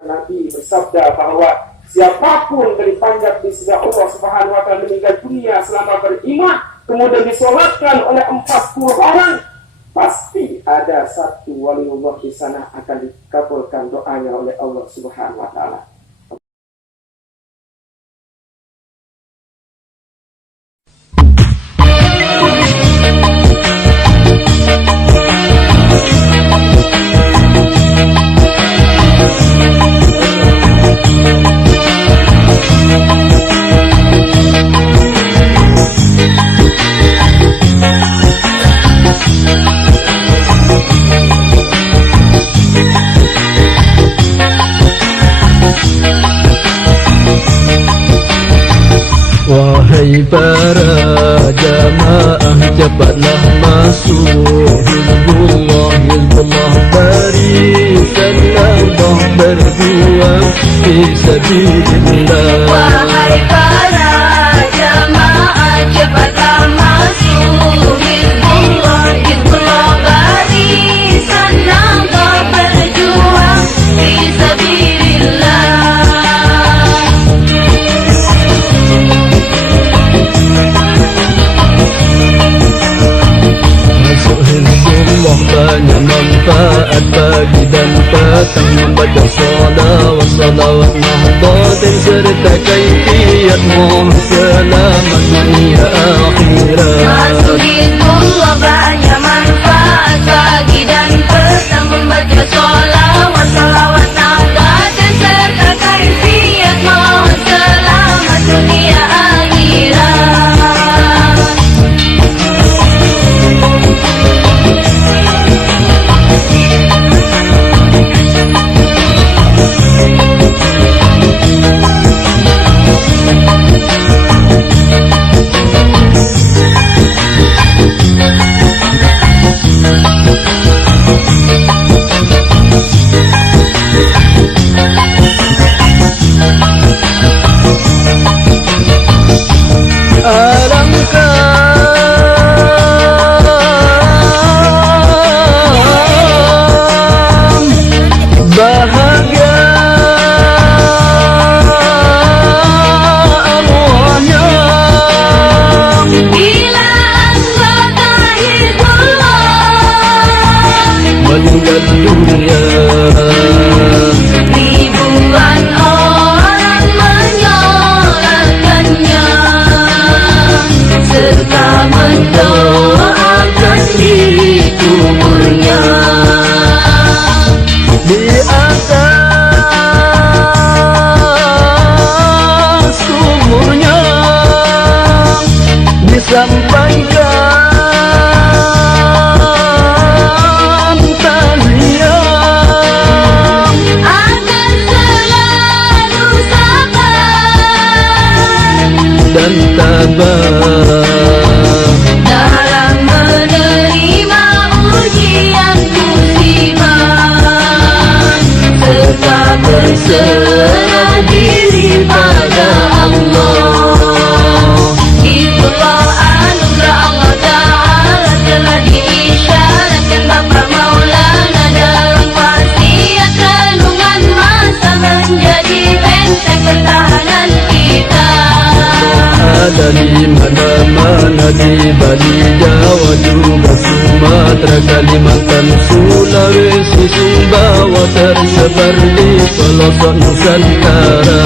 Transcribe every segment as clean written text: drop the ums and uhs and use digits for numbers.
Nabi bersabda bahwa siapapun dari panjat di sisi Allah Subhanahu wa taala meninggal dunia selama beriman kemudian disolatkan oleh 40 orang, pasti ada satu waliullah di sana akan dikabulkan doanya oleh Allah Subhanahu wa taala. Wahai para jamaah, cepatlah masuk Hizbullah, Hizbullah barisan Allah berjuang fisabilillah. Wahai para jamaah, cepatlah masuk Hizbullah, Hizbullah barisan Allah berjuang fisabilillah. Hizbullah banyak manfaat pagi dan petang, membaca salawat, salawat mahdatin serta kaifiat mohon selamat dunia akhirat. Masuk Hizbullah banyak manfaat pagi dan petang, membaca salawat, salawat mahdatin serta kaifiat mohon selamat dunia akhirat. Meninggal dunia, ribuan orang menyolatkannya serta mendoakan di kuburnya. di atas kuburnya disampaikan dan tabah dalam menerima ujian musibah serta berserah diri pada Allah. Itulah anugerah Allah Ta'ala telah diisyaratkan Bapak Maulana dalam wasiat renungan masa menjadi benteng pertahanan kita. ada di mana-mana, di Bali, Jawa, juga Sumatera, Kalimantan, Sulawesi, Sumbawa, tersebar di pelosok Nusantara.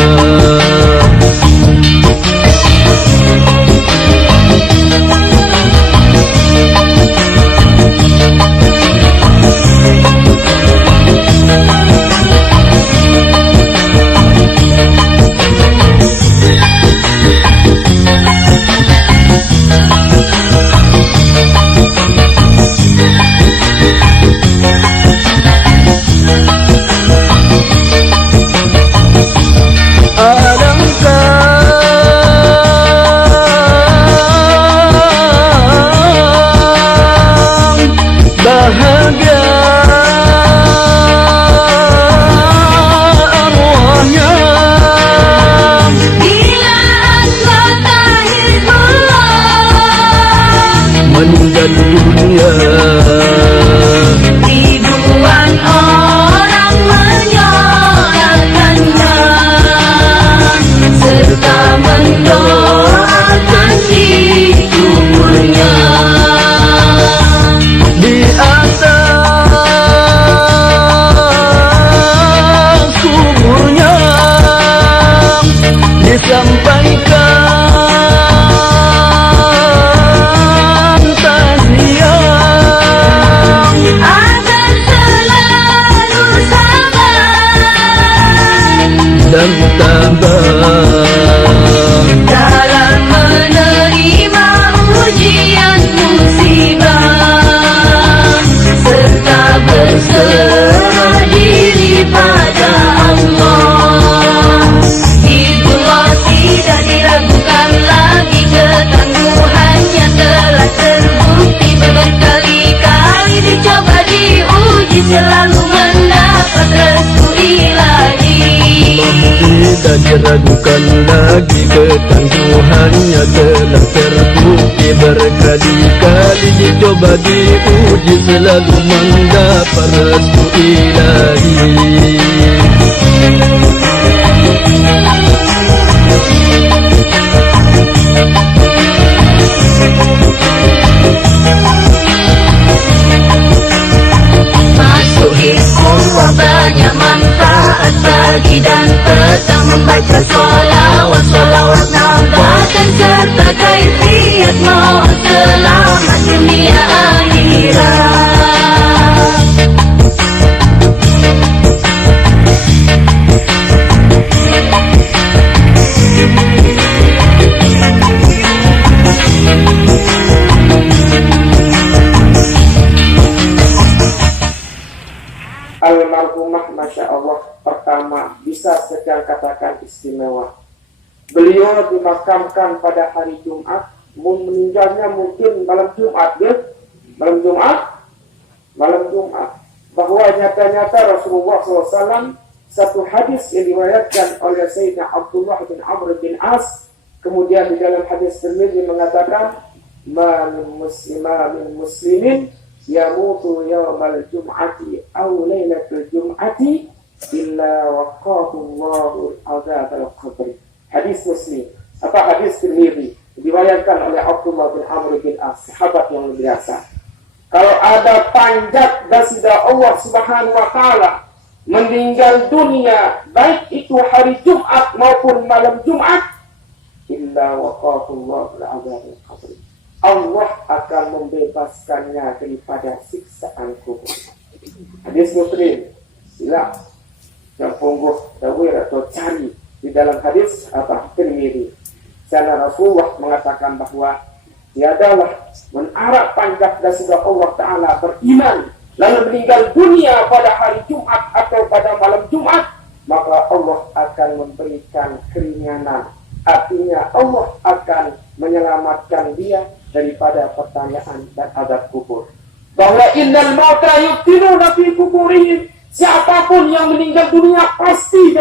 dan tabah. Dalam menerima ujian musibah serta berserah diri pada Allah, Hizbullah tidak diragukan lagi, ketangguhannya telah terbukti, berkali-kali dicoba diuji, selalu mendapat restu ilahi. Tidak diragukan lagi, ketangguhannya telah terbukti, berkali-kali dicoba diuji, selalu mendapat restu ilahi. Masuk Hizbullah banyak manfaat bagi dan petang, membaca sholawat, sholawat nambahkan serta kaifiat mohon selamat dunia akhirat. Almarhumah Masya Allah pertama bisa sedang katakan istimewa. Beliau dimakamkan pada hari Jumat, meninggalnya mungkin malam Jumat ya? Malam Jumat. Bahwa nyata-nyata Rasulullah SAW, satu hadis yang diriwayatkan oleh Sayyidina Abdullah bin Amr bin As, kemudian di dalam hadis Tirmidzi mengatakan, ma min muslimin yamutu yawmal jum'ati aw lailatul jum'ati illa waqahu Allahu al-'adzab al-qabr. Hadis Muslim. Hadis Tirmidzi diriwayatkan oleh Abdullah bin Amr bin As, sahabat yang luar biasa. Kalau ada panjat daripada Allah Subhanahu wa taala meninggal dunia, baik itu hari Jumat maupun malam Jumat, illa waqahu Allahu al-'adzab al-qabr. Allah akan membebaskannya daripada siksaan kubur. Hadis Muslim. Sila yang pungguh dawir atau cari di dalam hadis Tirmidzi. Sana Rasulullah mengatakan bahwa tiadalah menarak panjat daripada Allah Ta'ala beriman lalu meninggal dunia pada hari Jumat atau pada malam Jumat, maka Allah akan memberikan keringanan. Artinya Allah akan menyelamatkan dia daripada pertanyaan dan azab kubur. Bahwa innal mauta yuftinuna fi kuburihim, siapapun yang meninggal dunia pasti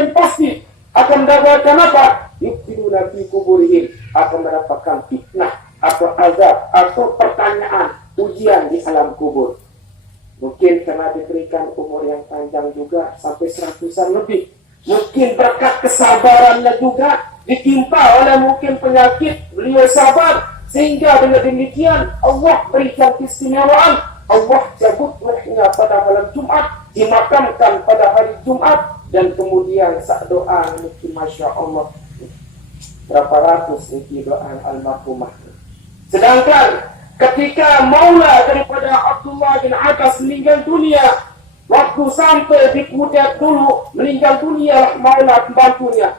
akan mendapatkan apa? Yuftinuna fi kuburihim, akan mendapatkan fitnah atau azab atau pertanyaan, ujian di alam kubur. Mungkin karena diberikan umur yang panjang juga sampai 100-an lebih. Mungkin berkat kesabarannya juga ditimpa oleh mungkin penyakit, beliau sabar. Sehingga dengan demikian Allah berikan keistimewaan. Allah cabut ruhnya pada malam Jumat, dimakamkan pada hari Jumat, dan kemudian saat doa mungkin Masya Allah berapa ratus mungkin doa almarhumah. Sedangkan ketika Maula daripada Abdullah bin Abbas meninggal dunia, waktu sampai di Kudat dulu meninggal dunia Maula pembantunya,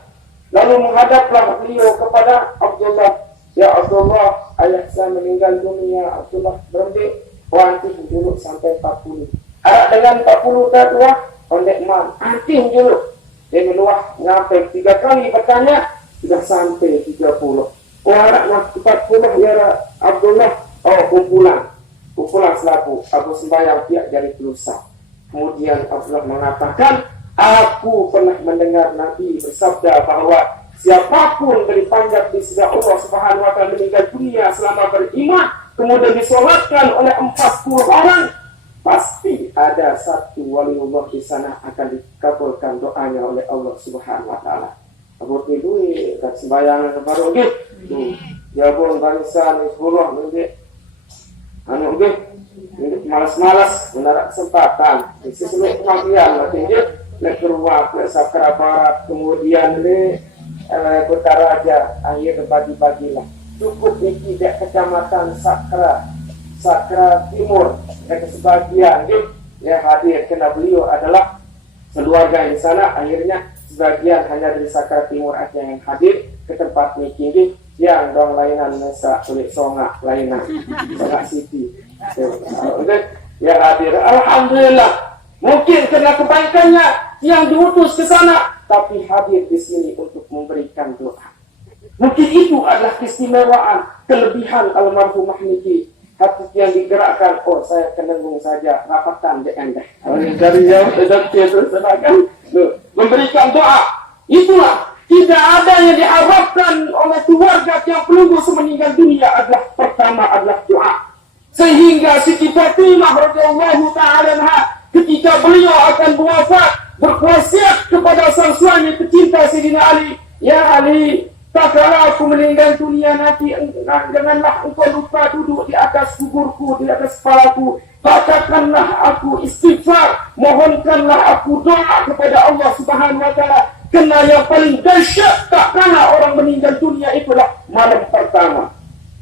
lalu menghadaplah beliau kepada Abdullah. Ya Abdullah, ayah saya meninggal dunia. Abdullah berhenti, anting dulu sampai 40. Arak dengan 40 tua, ondek man, anting dulu. Dia meluah, sampai 3 kali bertanya, sudah sampai 30. Arak 40 ya Abdullah, kumpulan selaku Abu sembahyang pihak dari pelusa. Kemudian Abdullah mengatakan, aku pernah mendengar Nabi bersabda bahwa siapapun dari panjat di sisi Allah Subhanahu wa taala meninggal dunia selama beriman, kemudian disolatkan oleh 40 orang, pasti ada satu waliullah di sana akan dikabulkan doanya oleh Allah Subhanahu wa taala. Abu Tidui kat sembahyang baru gitu. Ya pun barisan Hizbullah nggih. Malas-malas menarik kesempatan. Sesuai kemampuan nggih. Nek keluar ke Sakra Barat, kemudian Kota Raja, akhir bagi-bagilah. Cukup di tidak kecamatan Sakra Timur dan sebagian ya hadir karena beliau adalah keluarga di sana. Akhirnya sebagian hanya dari Sakar Timur aja yang hadir ke tempat meeting yang dong lainan mesa kulit songa lainan songa Siti ya hadir. Alhamdulillah, mungkin karena kebaikannya yang diutus ke sana, tapi hadir di sini untuk memberikan doa. Mungkin itu adalah keistimewaan, kelebihan almarhumah niki. Hati yang digerakkan, oh saya kenenggung saja, rapatan dia endah. Dari jauh terus sedangkan memberikan doa. Itulah tidak ada yang diharapkan oleh keluarga yang pelunggu semeninggal dunia adalah pertama adalah doa. Sehingga Siti Fatimah radhiyallahu ta'ala anha ketika beliau akan wafat berwasiat kepada sang suami tercinta Sayyidina Ali, ya Ali, tak kala aku meninggal dunia nanti, janganlah engkau lupa duduk di atas kuburku, di atas kepalaku. Bacakanlah aku istighfar, mohonkanlah aku doa kepada Allah Subhanahu wa ta'ala. Karena yang paling dahsyat tak kala orang meninggal dunia itulah malam pertama.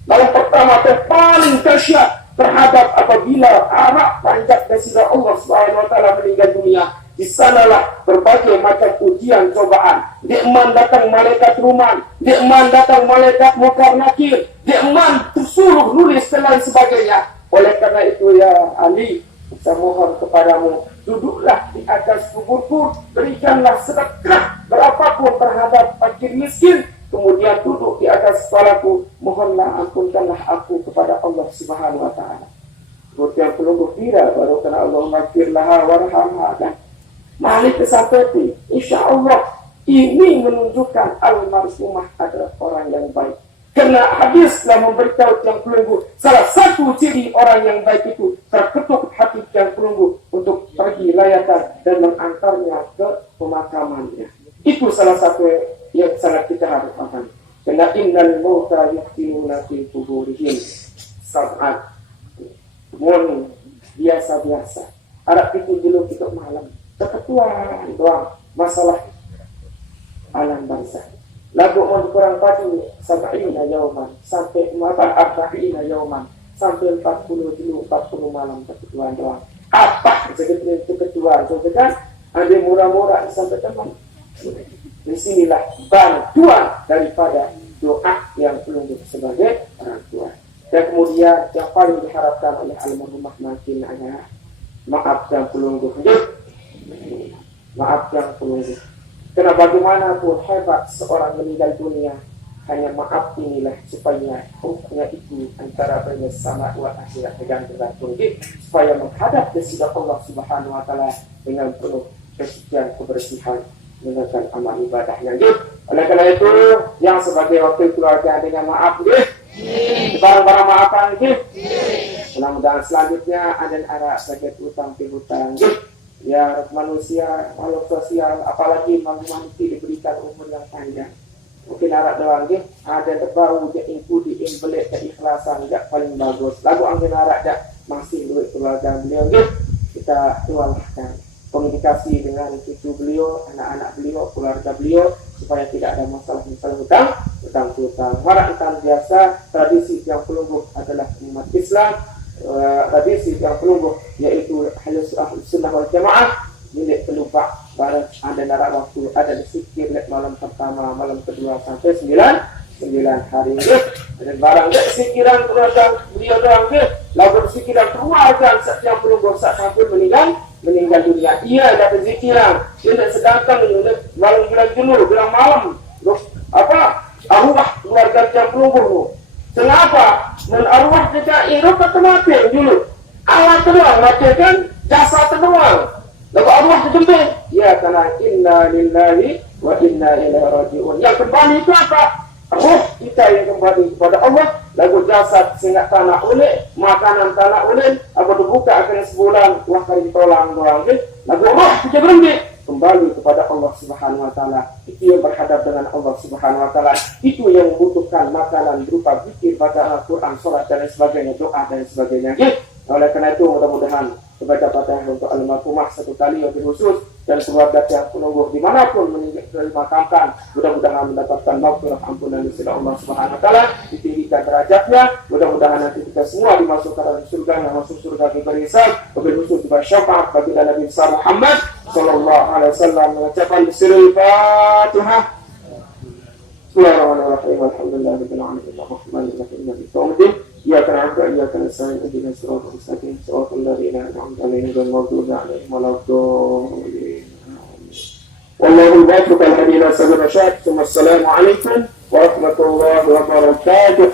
Malam pertama itu paling dahsyat terhadap apabila anak panjat daripada Allah Subhanahu wa ta'ala meninggal dunia. Di sanalah berbagai macam ujian cobaan. Di'man datang malaikat ruman, di'man datang malaikat mungkar nakir, di'man suruh nulis dan lain sebagainya. Oleh karena itu ya Ali, saya mohon kepadamu, duduklah di atas kuburku, berikanlah sedekah berapapun terhadap fakir miskin, kemudian duduk di atas kepalaku, mohonlah ampunkanlah aku kepada Allah Subhanahu wa ta'ala. Kemudian pelungguh kira baru kena Allah maghfirlaha warhamha dan Malik kesampaian, insya Allah ini menunjukkan almarhumah adalah orang yang baik. Karena hadis telah memberitahu yang pelunggu, salah satu ciri orang yang baik itu terketuk hati yang pelunggu untuk pergi layatan dan mengantarnya ke pemakamannya. Itu salah satu yang sangat kita harapkan. Karena innal mauta yaqtiluna fi kuburihim sab'at. Mon biasa-biasa. Arab itu dulu kita malam. Ketua doang masalah alam bangsa. Lagu mau kurang padu sampai yauman sampai makan arba'ina yauman sampai 40 dulu 40 malam ketuaan doang. Apa segitu itu ketuaan? So kan ada murah-murah sampai teman. Di sinilah bantuan daripada doa yang pelungguh sebagai orang tua. Dan kemudian yang paling diharapkan oleh almarhumah makin adalah maaf yang pelungguh. Maaf yang pelungguh. Karena bagaimanapun hebat seorang meninggal dunia, hanya maaf inilah supaya hukmnya itu antara banyak sama wa akhirat dengan tergantung supaya menghadap kepada Allah Subhanahu wa ta'ala dengan penuh kesucian kebersihan mengerjakan amal ibadahnya. Oleh karena itu, yang sebagai wakil keluarga dengan maaf, barang-barang maafan, mudah-mudahan selanjutnya ada arah sebagai utang piutang. Ya manusia, makhluk sosial, apalagi manusia diberikan umur yang panjang. Mungkin arah doang ada terbau, dia ingku diimbelit keikhlasan, tidak paling bagus. Lagu angin arah dah masih duit keluarga beliau, kita tuangkan komunikasi dengan cucu beliau, anak-anak beliau, keluarga beliau, supaya tidak ada masalah-masalah hutang. Harap hutang biasa, tradisi yang pelungguh adalah umat Islam. Tradisi yang pelungguh yaitu Ahlus Sunnah wal Jamaah milik pelupa barang ada narak waktu ada disikir malam pertama, malam kedua sampai 9 hari dan barang sikiran keluarga beliau doang lagu sikiran keluarga yang pelungguh sampai meninggal dunia. Ia ada zikiran tidak sedangkan malam bilang malam apa arwah keluarga yang pelungguh. Kenapa? Arwah kita hidup atau mati dulu? Allah terdoang, mati kan jasa terdoang. Lalu arwah terjemput. Ya, karena inna lillahi wa inna ilaihi raji'un. Yang kembali itu apa? Ruh kita yang kembali kepada Allah. Lagu jasad sehingga tanah ulek, makanan tanah ulek. Apa dibuka akan sebulan, wah kali tolong doang. Lagu ruh kita berhenti kembali kepada Allah Subhanahu wa ta'ala. Itu yang berhadap dengan Allah Subhanahu wa ta'ala. Itu yang membutuhkan makanan berupa zikir, bacaan Al-Quran, sholat dan sebagainya, doa dan sebagainya. Oleh karena itu mudah-mudahan kepada Fatihah untuk almarhumah satu kali yang khusus dan keluarga yang penunggu dimanapun sudah dimakamkan, mudah-mudahan mendapatkan maghfirah ampunan dari Allah Subhanahu wa taala, ditinggikan derajatnya, mudah-mudahan nanti kita semua dimasukkan dalam surga, yang masuk surga diberi hisab, wabil khusus diberi syafaat bagi Nabi Muhammad sallallahu alaihi wasallam. Mengucapkan bismillahirrahmanirrahim Fatihah. Bismillahirrahmanirrahim. Alhamdulillahirabbil alamin. Arrahmanirrahim. Maliki yaumiddin. Iyyaka na'budu wa iyyaka nasta'in. Ihdinas siratal mustaqim. Siratal ladzina an'amta 'alaihim ghairil maghdubi 'alaihim waladdallin. Wallahu muwaffiq al-hadi ila sabil rasyad. Assalamu alaikum warahmatullahi wabarakatuh.